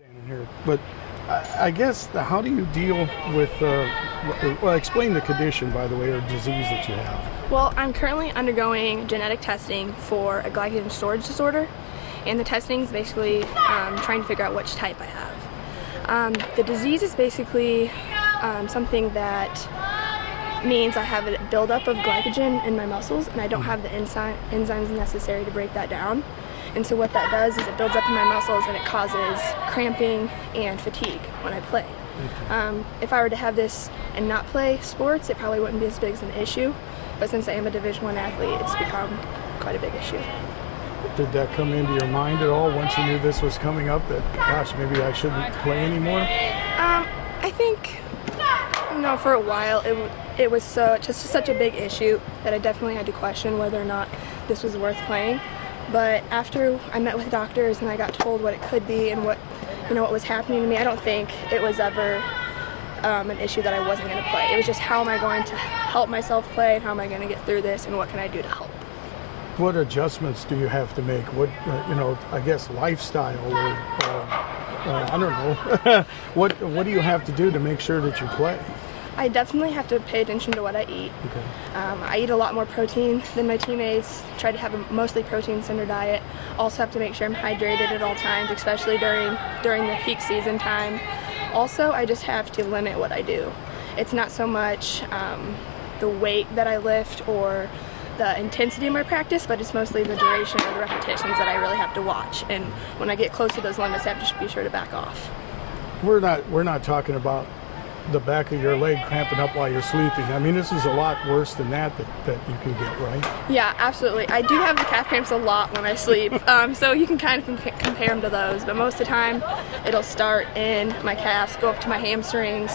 Standing here, but I guess how do you deal with? Well, explain the condition, by the way, or disease that you have. Well, I'm currently undergoing genetic testing for a glycogen storage disorder, and the testing is basically trying to figure out which type I have. The disease is basically something that means I have a buildup of glycogen in my muscles, and I don't have the enzymes necessary to break that down. And so what that does is it builds up in my muscles and it causes cramping and fatigue when I play. If I were to have this and not play sports, it probably wouldn't be as big as an issue. But since I am a Division I athlete, it's become quite a big issue. Did that come into your mind at all once you knew this was coming up, that, gosh, maybe I shouldn't play anymore? I think, for a while it was just such a big issue that I definitely had to question whether or not this was worth playing. But after I met with doctors and I got told what it could be and what was happening to me, I don't think it was ever an issue that I wasn't going to play. It was just, how am I going to help myself play, and how am I going to get through this, and what can I do to help? What adjustments do you have to make? What, I guess lifestyle, or I don't know. What do you have to do to make sure that you play? I definitely have to pay attention to what I eat. Okay. I eat a lot more protein than my teammates, try to have a mostly protein-centered diet. Also have to make sure I'm hydrated at all times, especially during the peak season time. Also, I just have to limit what I do. It's not so much the weight that I lift or the intensity of my practice, but it's mostly the duration or the repetitions that I really have to watch. And when I get close to those limits, I have to be sure to back off. We're not talking about the back of your leg cramping up while you're sleeping. I mean, this is a lot worse than that you can get, right? Yeah, absolutely. I do have the calf cramps a lot when I sleep, so you can kind of compare them to those, but most of the time it'll start in my calves, go up to my hamstrings.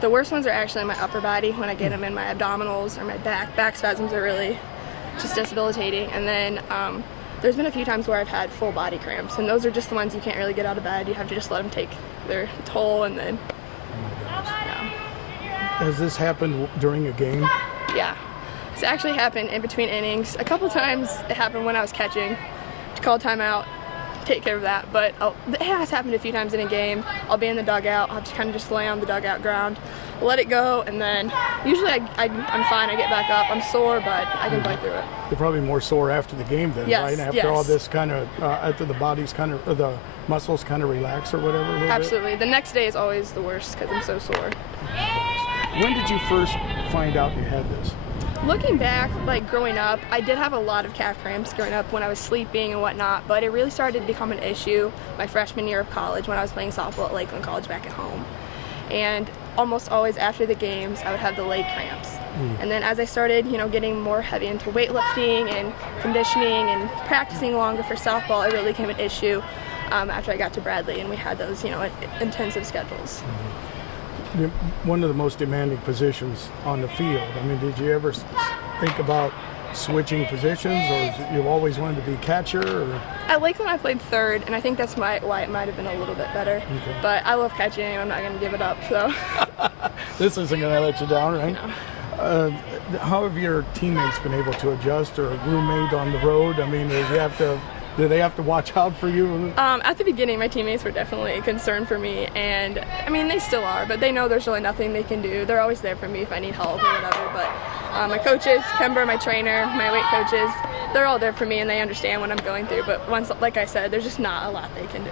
The worst ones are actually in my upper body when I get them in my abdominals or my back. Back spasms are really just debilitating. And then there's been a few times where I've had full body cramps, and those are just the ones you can't really get out of bed. You have to just let them take their toll, and then Has this happened during a game? Yeah. It's actually happened in between innings. A couple times it happened when I was catching. To call timeout, take care of that. But it has happened a few times in a game. I'll be in the dugout. I'll have to kind of just lay on the dugout ground, let it go, and then usually I'm fine. I get back up. I'm sore, but I can play through it. You're probably more sore after the game then, yes, right? After all this kind of, after the body's kind of, or the muscles kind of relax or whatever a little Absolutely. The next day is always the worst because I'm so sore. When did you first find out you had this? Looking back, growing up, I did have a lot of calf cramps growing up when I was sleeping and whatnot, but it really started to become an issue my freshman year of college when I was playing softball at Lakeland College back at home. And almost always after the games, I would have the leg cramps. And then as I started, getting more heavy into weightlifting and conditioning and practicing longer for softball, it really became an issue after I got to Bradley, and we had those, intensive schedules. One of the most demanding positions on the field. I mean, did you ever think about switching positions, or you always wanted to be catcher? Or? At Lakeland, I played third, and I think that's why it might have been a little bit better. Okay. But I love catching. I'm not going to give it up. So This isn't going to let you down, right? No. How have your teammates been able to adjust, or a roommate on the road? I mean, do they have to watch out for you? At the beginning, my teammates were definitely concerned for me, and I mean, they still are, but they know there's really nothing they can do. They're always there for me if I need help or whatever, but my coaches, Kember, my trainer, my weight coaches, they're all there for me, and they understand what I'm going through, but like I said, there's just not a lot they can do.